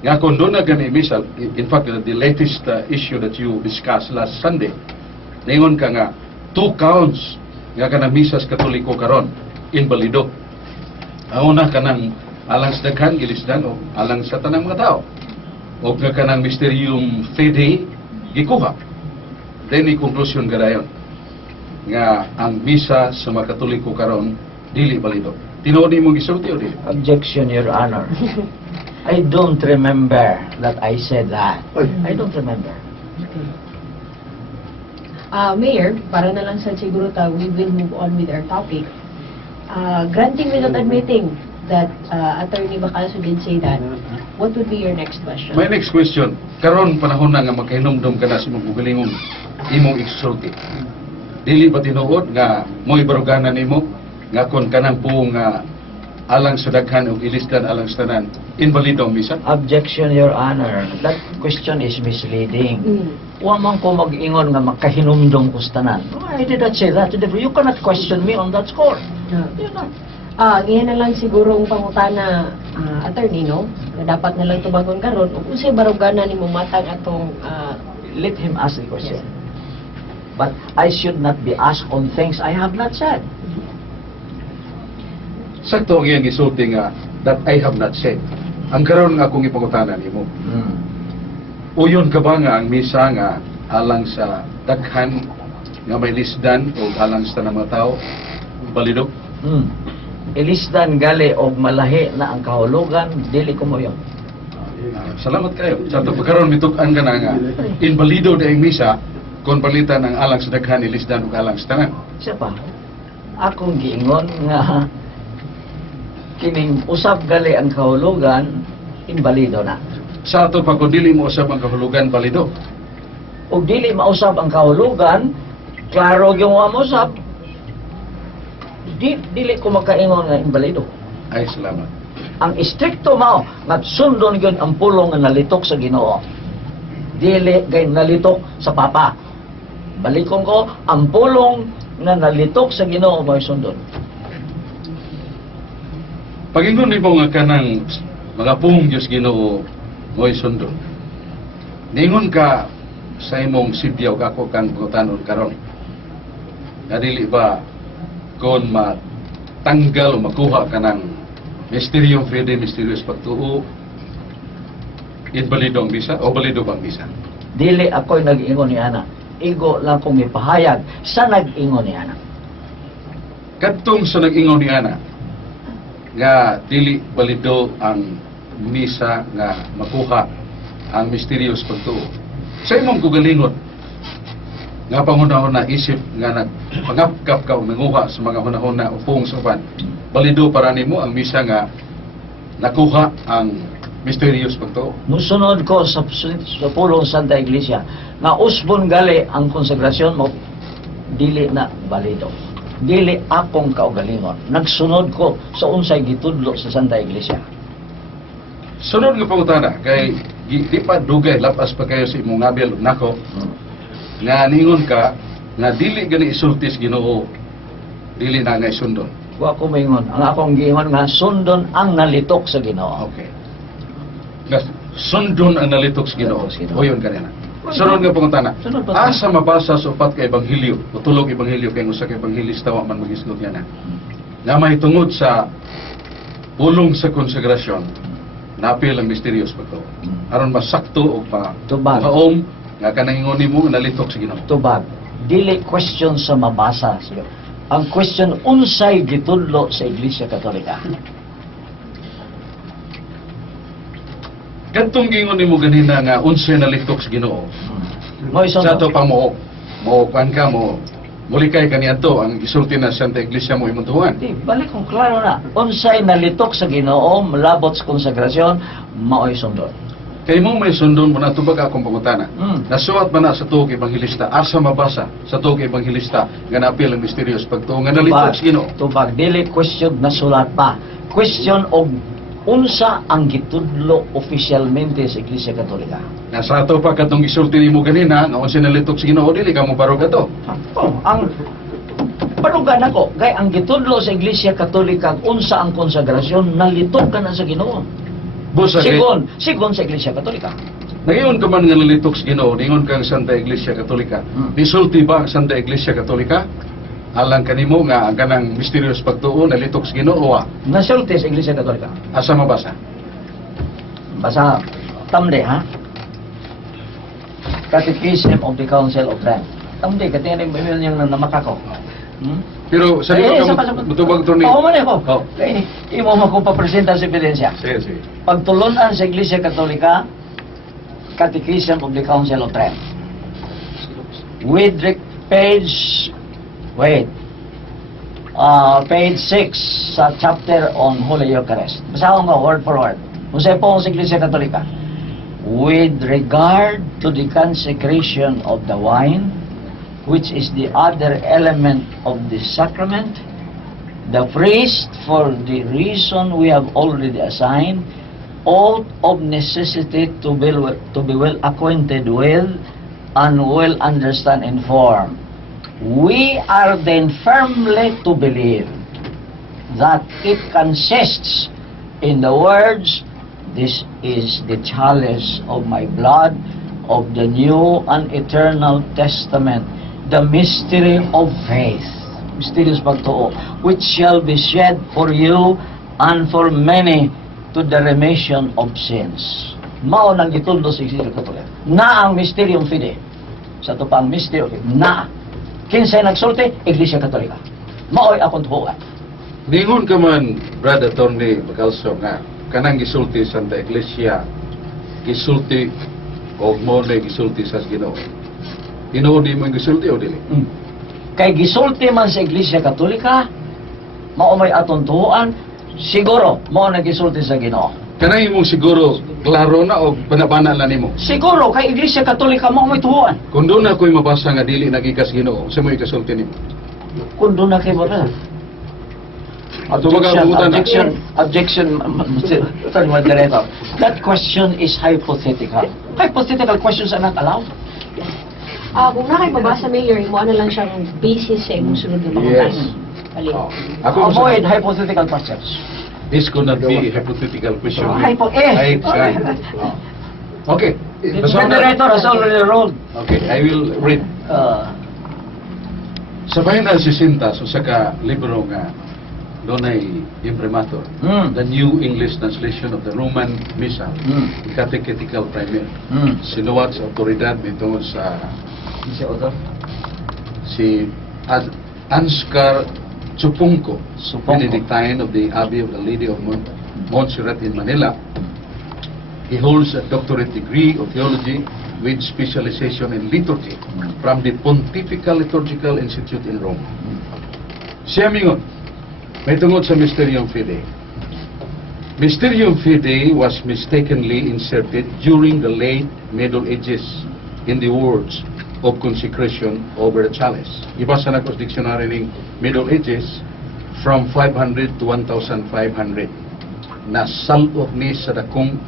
Nga kung doon na gani misa, in fact, the latest issue that you discussed last Sunday, ningon ka nga, 2 counts nga ka na misas katoliko karon, invalido. Ang una ka ng alang sa daghan, gilisdan, o alang sa tanang mga tao. O nga ka ng mysterium fide, gikuha. Then, i-conclusion ka dayon nga ang misa sa mga katoliko karon, dili balido. Tinuod ni mong gisulti o dili? Objection, Your Honor. I don't remember that I said that. I don't remember. Mayor, para na lang sa siguro we will move on with our topic. Granting without admitting that Attorney Bacalso did say that, what would be your next question? My next question, karon panahon na nga magkahinumdum ka na sa mga gugalingong imong isulti. Dili ba tinuod nga mo'y baruganan nimo nga kon kanang puong alang sa daghan o ilisdan alang sa tanan, invalido ang misa? Objection, Your Honor. That question is misleading. Wa man ko mag-ingon nga makahinumdom ko sa tanan. No, I did not say that. You cannot question me on that score. You know. Ngayon na lang siguro ang pangutana, attorney, no? Na dapat na lang tubagon karon ug unsay barugana nimo matag atong Let him ask the question. But I should not be asked on things I have not said. Sakto ang iyang isulti nga that I have not said. Ang karon nga akong ipangutanan nimo. Uyon ka ba nga ang misa nga alang sa daghan nga may lisdan o alang sa tanang mga tao? Balidog? Ilisdan gali og malahi na ang kahulugan, dili ko mo yun. Salamat kayo. Sa ito pagkaroon mitukan ka na nga invalido na ang misa kung palitan ang alang sa daghan ilisdan o alang sa tanan. Siya pa, akong giingon nga kining usab gali ang kahulugan, imbalido na. Sa ito pa kung dili mo usab ang kahulugan, balido. O dili mausab ang kahulugan, klaro yung mo usab, dili ko makaingon nga imbalido. Ay, salamat. Ang istrikto mao, nga sundon yun ang pulong nga nalitok sa Ginoo. Dili gay nalitok sa Papa. Balikon ko, ang pulong nga nalitok sa Ginoo mo'y sundon. Pag-ingon mo nga kanang mga pung Diyos Ginoo mo'y sundon. Ningon ka sa imong sibyaw kako kang pagutanon karon. Nadili ba kung matanggal o makuha ka ng mysterium fide, mysterious pagtuo, invalido ang misa o balido bang misa? Dili ako'y nag-ingon ni Ana. Igo lang kong ipahayag sa nag-ingon ni Ana. Kadtong sa nag-ingon ni Ana, nga dili balido ang misa nga makuha ang mysterious pagtuo. Sa imong kugalingon, nga panghunahon na isip nga nagpangapkap ka o manguha sa mga hunahon na upong supan, balido para nimo ang misa nga nakuha ang mysterious pagtuo. Musunod ko sa pulong Santa Iglesia nga usbon gali ang konsegrasyon mo, dili na balido. Dili akong kaugalingon. Nagsunod ko sa unsay gitudlo sa Santa Iglesia. Sunod nga pangutana kay di pa dugay lapas pa kayo sa imong ngabil nako nga ningon ka nga dili gani isultis Ginoo, dili na nga isundon. Wa ko maingon. Ang akong giingon nga sundon ang nalitok sa Ginoo. Okay. Nga sundon ang nalitok sa Ginoo. O yun kanina. Sunod nga pangutana. Asa mabasa sa upat ka ebanghelyo o tulog ebanghelyo kay usa ka ebanghelista wa man magisgot niya na. Nga may tungod sa pulong sa konsegrasyon napil ang mysterious pagtuo. Aron masakto o Tubag. maom nga kanang nimo nalitok sa Ginoo. Tubag. Dili question sa mabasa. Ang question unsay gitudlo sa Iglesia Katolika. Kantong gingon nimo ganina nga unsay nalitok sa Ginoo. Mo Sa to pa mo kan ka mo mulikay kaniadto ang isulti na Santa Iglesia mo imong tuwan. Di, balik kong klaro na. Unsay nalitok sa Ginoo, malabot sa konsegrasyon, mao'y sundon. Kay mo may sundon mo na tubag akong pangutana. Nasuwat man na sa tuog ebanghelista, asa mabasa sa tuog ebanghelista nga napil ang mysterious pagtuo nga nalitok sa Ginoo. Tubag, dili question na sulat pa. Question og unsa ang gitudlo opisyalmente sa Iglesia Katolika. Nasa ato pa katong isulti nimo ganina nga unsay nalitok sa Ginoo dili ka mo barog ato. Ang panugan ako, gay ang gitudlo sa Iglesia Katolika unsa ang konsegrasyon nalitok ka na sa Ginoo. Busa kay Sigon sa Iglesia Katolika. Ngayon ka man nga nalitok sa Ginoo, ningon kang Santa Iglesia Katolika. Nisulti ba ang Santa Iglesia Katolika? Alang kanimo nga ang kanang mysterious pagtuo nalitok sa Ginoo wa? Nasulti sa Iglesia Katolika. Asa mabasa? Basa, tamde ha? Catechism of the Council of Trent. Tamde, katingin yung niyang namakako. Pero sa dito ka mutubag to ni. Oo man ako. Oh. Kaya imo mo ko papresenta sa ebidensya. Sige, sige. Pagtulunan sa Iglesia Katolika, Catechism of the Council of Trent. With page 6 sa chapter on Holy Eucharist. Basahin ko word for word. Kung sa po sa Iglesia Katolika, with regard to the consecration of the wine, which is the other element of the sacrament, the priest, for the reason we have already assigned, ought of necessity to be well acquainted with and well understand and inform. We are then firmly to believe that it consists in the words, "This is the chalice of my blood of the new and eternal testament, the mystery of faith," mysterious pagtuo, "which shall be shed for you and for many to the remission of sins." Mao nang gitundo sa Iglesia Katolika. Na ang mysterium fide. Sa to pang mystery na kinsay nagsulti Iglesia Katolika. Mao'y akong tuhuan. Ningon ka man, Brad Attorney Bacalso, nga kanang gisulti Santa Iglesia, gisulti o mo na gisulti sa Ginoo. Ginoo di mo gisulti o dili? Kay gisulti man sa Iglesia Katolika, mao may atong tuhuan, siguro mo na gisulti sa Ginoo. Kanang imong siguro klaro na o banabana na nimo. Siguro kay Iglesia Katolika mo may tuhuan. Kung doon ako'y mabasa nga dili nagikas Ginoo, sa mo ikasulti nimo. Kung doon na kayo ba? Objection, Mr. Moderator. That question is hypothetical. Hypothetical questions are not allowed. Kung na kayo mabasa, Mayor, mo ano lang siyang basis sa imong sunod na Yes. Balik. Avoid hypothetical questions. This could not be a hypothetical question. Okay. Okay. The moderator has already ruled. Okay, I will read. Sa final 60, so sa libro nga doon ay imprimatur, the New English Translation of the Roman Missal, Catechetical Primer. Sinuwat sa otoridad nito sa si Ansgar Chupungco, Benedictine of the Abbey of the Lady of Montserrat in Manila. He holds a doctorate degree of theology with specialization in liturgy from the Pontifical Liturgical Institute in Rome. Siya mingon, may tungod sa Mysterium Fidei. Mysterium Fidei was mistakenly inserted during the late Middle Ages in the words of consecration over a chalice. Ibasa na ko sa dictionary ng Middle Ages from 500 to 1500. Nasalot ni sa dakong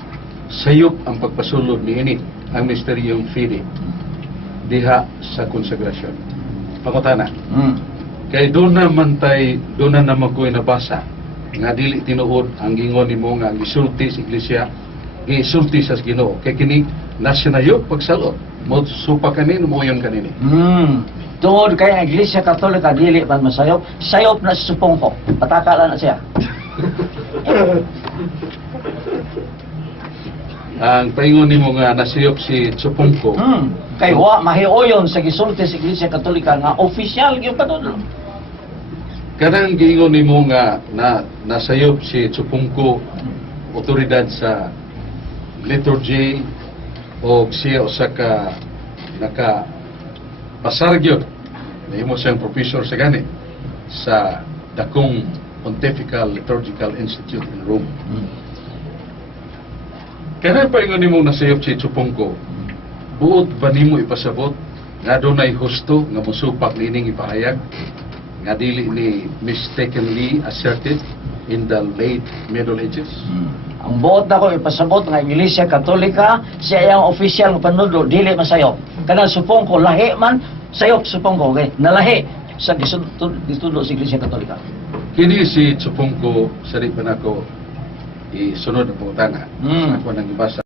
sayop ang pagpasulod ni ini ang Mysterium Fidei diha sa konsegrasyon. Pangutana. Kay doon na naman ko'y nabasa nga dili tinuod ang gingon nimo nga gisulti sa Iglesia, gisulti sa Ginoo. Kay kini nasinayo pagsalot mo supa kanin mo yon kanini. Tungod kay ang Iglesia Katolika dili man masayop, sayop na sa Supongko. Patakalan na siya. Ang paingon nimo nga nasayop si Supongko. Kay wa mahiuyon sa gisulti sa Iglesia Katolika nga opisyal gyud padulong. Kanang giingon nimo nga nasayop si Supongko, otoridad sa liturgy o siya usa ka naka pasargyod nahimo siyang professor sa gani sa dakong Pontifical Liturgical Institute in Rome. Kanang paingon nimo nasayop si Supongko, buot ba nimo ipasabot nga dunay husto nga mosupak nining ipahayag nga dili ni mistakenly asserted in the late Middle Ages? Ang buot na ko ipasabot nga Iglesia Katolika siya yang opisyal nga panudo dili masayop. Kanang Supongko lahi man sayop Supongko okay? Nalahi sa gitudo sa Iglesia Katolika. Kini si Supongko sa di pa nako isunod ang pangutana. Mm. Ako nang ibasa